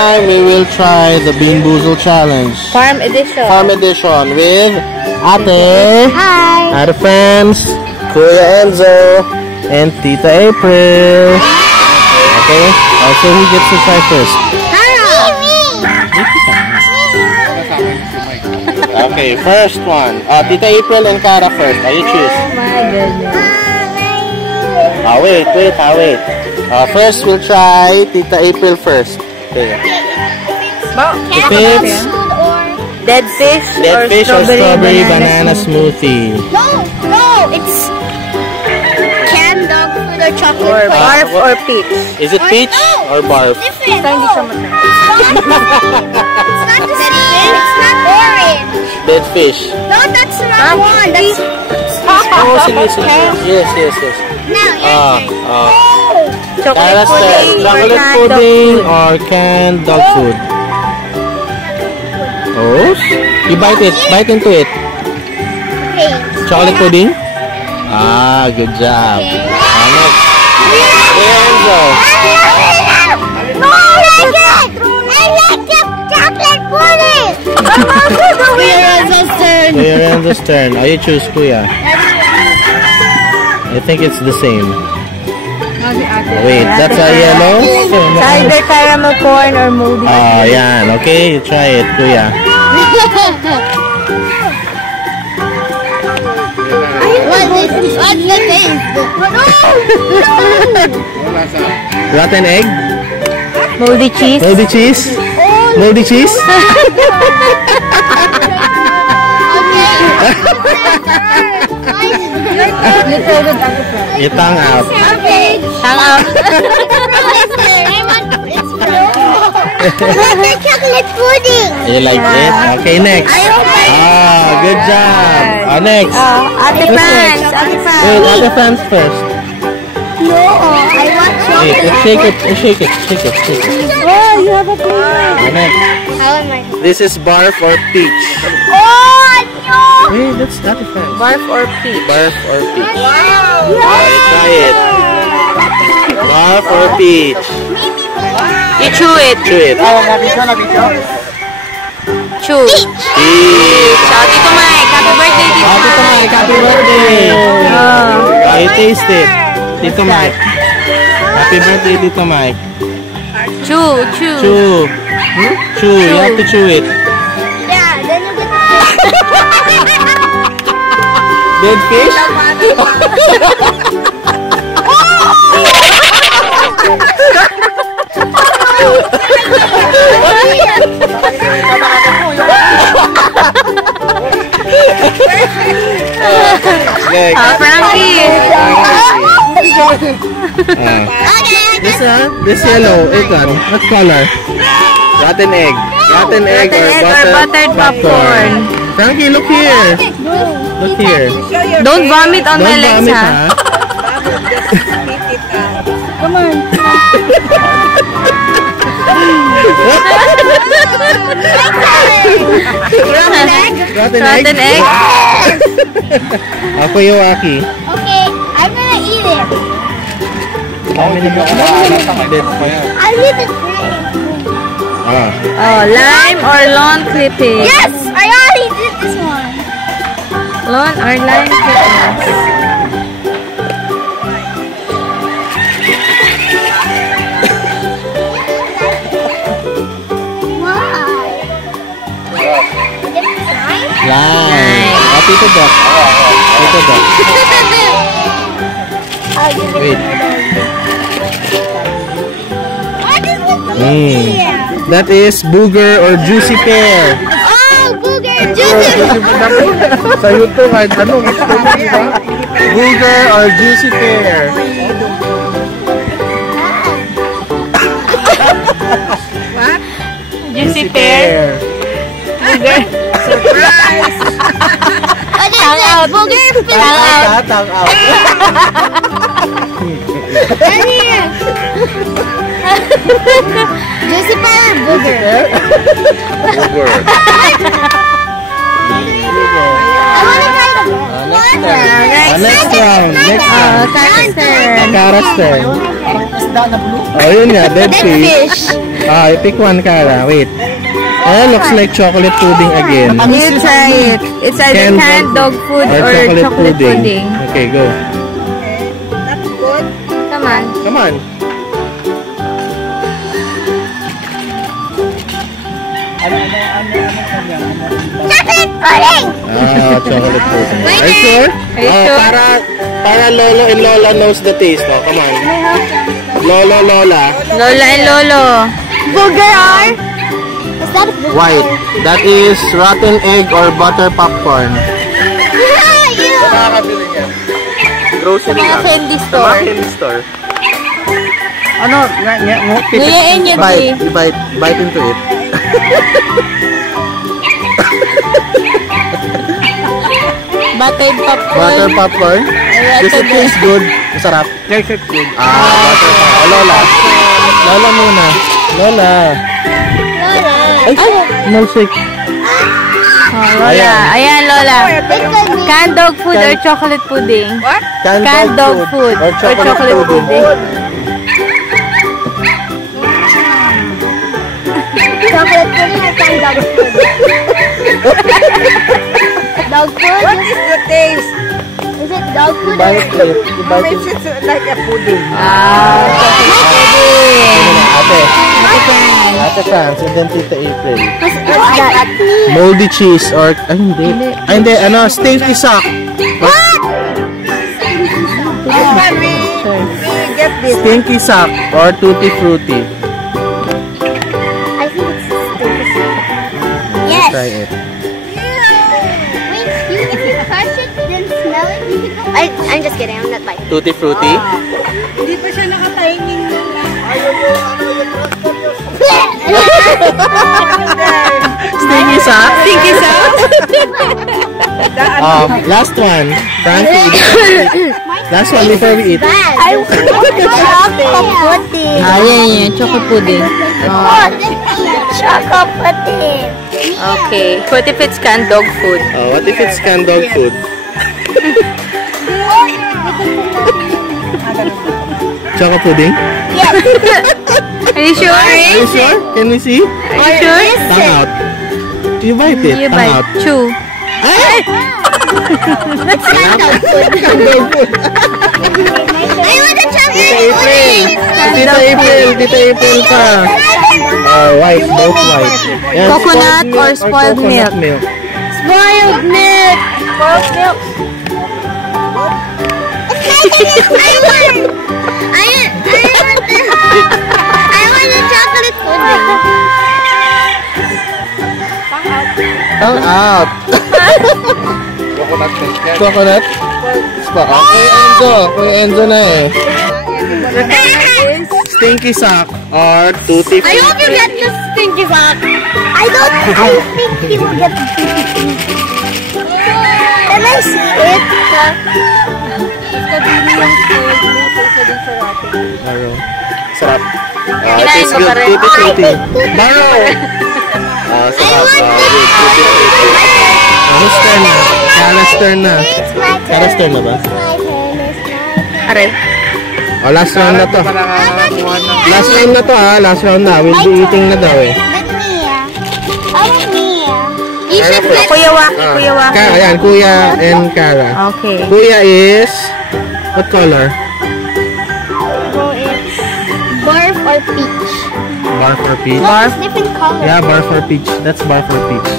time we will try the Bean Boozle Challenge. Farm edition. Farm edition with Ate. Hi. Ate friends, Kuya Enzo, and Tita April. Okay, so who gets to try first? Okay, first one. Tita April and Cara first. You choose. Oh my goodness. Wait. First, we'll try Tita April first. Okay. Dead fish or strawberry banana smoothie. No, it's canned dog food or chocolate. Or barf or peach. Is it peach or barf? Different. Hindi siya masarap. It's not orange. Dead fish. No, that's the wrong one. That's Sige. Yes. Chocolate pudding chocolate pudding or canned dog food. Oh, you bite into it. okay. Chocolate pudding? Good job. Next. Enzo. No, I like it. I like the chocolate pudding. Kuya Enzo's turn. You choose Kuya. I think it's the same. Wait, that's a yellow? It's either caramel corn or moldy. Yan. Okay, you try it, Kuya. What's the taste? Rotten egg? Moldy cheese. Moldy cheese? Moldy cheese? You tongue out. Tongue out. Chocolate pudding. You like it? Okay, next. Good job. Next. Ate France. Wait, Ate France first. No, I want chocolate. Shake it. Oh, you have a plate. Next. How am I? This is barf or peach. Oh, no. Wait, that's Ate France. Barf or peach. Barf or peach. Wow. Try it. Barf or peach. You chew it. Chew. Peach. So, Tito Mike, happy birthday, Tito Mike. Happy birthday. You taste it. Tito Mike. Happy birthday, Tito Mike. Chew. Chew. You have to chew it. Yeah, then you get Dead fish? Frankie. This yellow, what color? Rotten egg or buttered popcorn. Frankie, look here. Look here. Don't vomit on my legs, vomit, ha? Come on. Rotten egg? Ako yung Aki. Okay, I'm gonna eat it. I'll I'll eat the green. Oh, lime or lawn clippings? Yes, I already did this one. Lawn or lime clippings? Lime. Tito Doc. I'll give it Wait. That is booger or juicy pear. Oh, booger, juicy. Sa'yo to kahit anong gusto mo, diba? Booger or juicy pear. What? Juicy pear? Booger. Surprise. What is it? Booger? Tang out. Juicy pear or booger? Booger. I want to try the Next round. Next round. Kara's turn. Oh, yun nga. Dead fish. Ah, pick one, Kara. Wait. Looks like chocolate pudding again. You try it. It's either canned dog food or chocolate pudding. Okay, go. That's good. Come on. Come on. Chocolate pudding! Chocolate pudding. Are you sure? Are you sure? Para Lolo and Lola knows the taste. Oh, come on. Lola. Lola and Lolo. Booger or? Is that a booger? White. That is rotten egg or butter popcorn. Nakakabili niya. Grocery lang. Candy Sa store. mga candy store. Ngayain niya, Bite. di. Bite into it. Buttered popcorn. Butter popcorn. Does it taste good? Masarap. Tastes good. Butter popcorn. Lola. Lola muna. Lola. Ay, milkshake. Oh, Lola. Ayan, Lola. Canned dog food or chocolate pudding? What? Canned dog food or chocolate pudding? Chocolate pudding or canned dog food? Dog food? What is the taste? Is it dog food Buy or? it, please. What makes it like a pudding? Ate France, and then Tita April. What's that? Moldy cheese or... Ay, hindi. Ay, hindi. Ano? Stinky sock. What? We get this. Stinky sock or Tutti Frutti. I think it's stinky. Yes. Try it. Wait, if you touch it, then smell it, you can go. I'm just kidding. I'm not biting. Tutti Frutti? Hindi pa siya naka-timing nun. Stinky sock? Stinky sauce? Last one. Frankie, last one before we eat. I want chocolate pudding. Ayan, chocolate pudding. Chocolate pudding. Okay. What if it's canned dog food? What if it's canned dog food? Chocolate pudding? Yes. Are you sure? Are you sure? Can we see? Are you sure? Tongue out. You bite it. You Tongue bite. out. Chew. That's canned dog food. Canned dog food. I want a chocolate April. Tita April. Tita April pa. White. Both white. Yan, Coconut or spoiled coconut milk? Spoiled milk. Spoiled milk. I want a chocolate pudding. Tongue out. Coconut? Okay, Enzo. Kuya Enzo na eh. Stinky sock or Tutti I Frutti? hope you get the stinky sock. I think you will get the stinky sock. Can I see it? Baro. Sarap. Kinain It is mo good. pa rin. Tutti Frutti. Baro! Sarap. Good. Tutti Frutti. Whose turn na? Kara's turn na. It's my turn. Kara's turn na ba? It's my turn. It's my turn. Aray. Last round na to. Last round na to Last round na. We'll be eating na daw eh. But Mia. I want Mia. You should Kara, put Kuya Waki, Kuya Waki. Kara, yan. Kuya and Kara. Okay. Kuya is... What color? barf or peach. Barf or peach? Look, it's different colors. Yeah, barf or peach. That's barf or peach.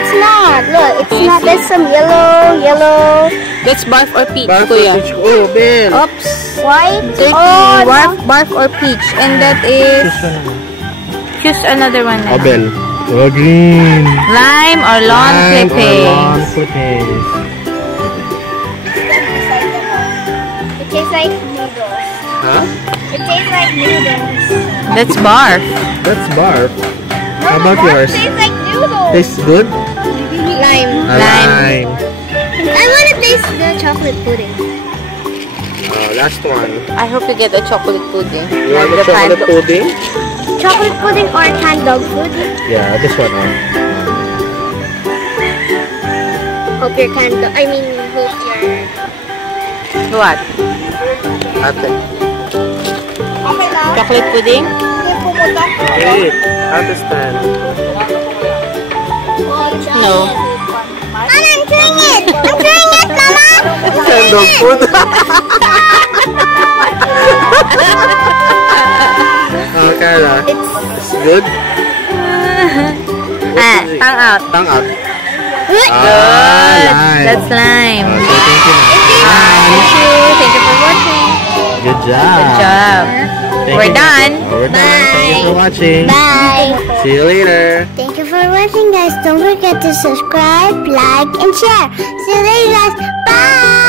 It's not. Look, it's not. There's some yellow. That's barf or peach, Barf or Kuya. peach. Oh, Ben. Oops. White. Dirty. Oh, Barf or peach. And that is... Choose another one. Oh, Ben. Oh, green. Lime or lawn Lime or clippings. lawn clippings. It tastes like noodles. Huh? It tastes like noodles. That's barf. That's barf. No, How about barf yours? tastes like noodles. Tastes good? Lime. Lime. I want to taste the chocolate pudding. Last one. I hope you get a chocolate pudding. You want the chocolate pudding? Chocolate pudding or canned dog food? Yeah, this one. Hope your canned dog. I mean, put your... What? Ate. Okay na. Chocolate pudding? Hindi pumutok. Wait. Ate stand. No. Mom, I'm doing it! I'm doing it, Mama! Candle food. Oh, Carla. It's good? Tongue out. Tongue out. Good. Lime. That's lime. So, thank you. Thank you. Thank you for watching. Good job. Good job. Thank We're you. done. We're done. Thank you for watching. Bye! See you later. Thank you for watching, guys. Don't forget to subscribe, like, and share. See you later, guys. Bye!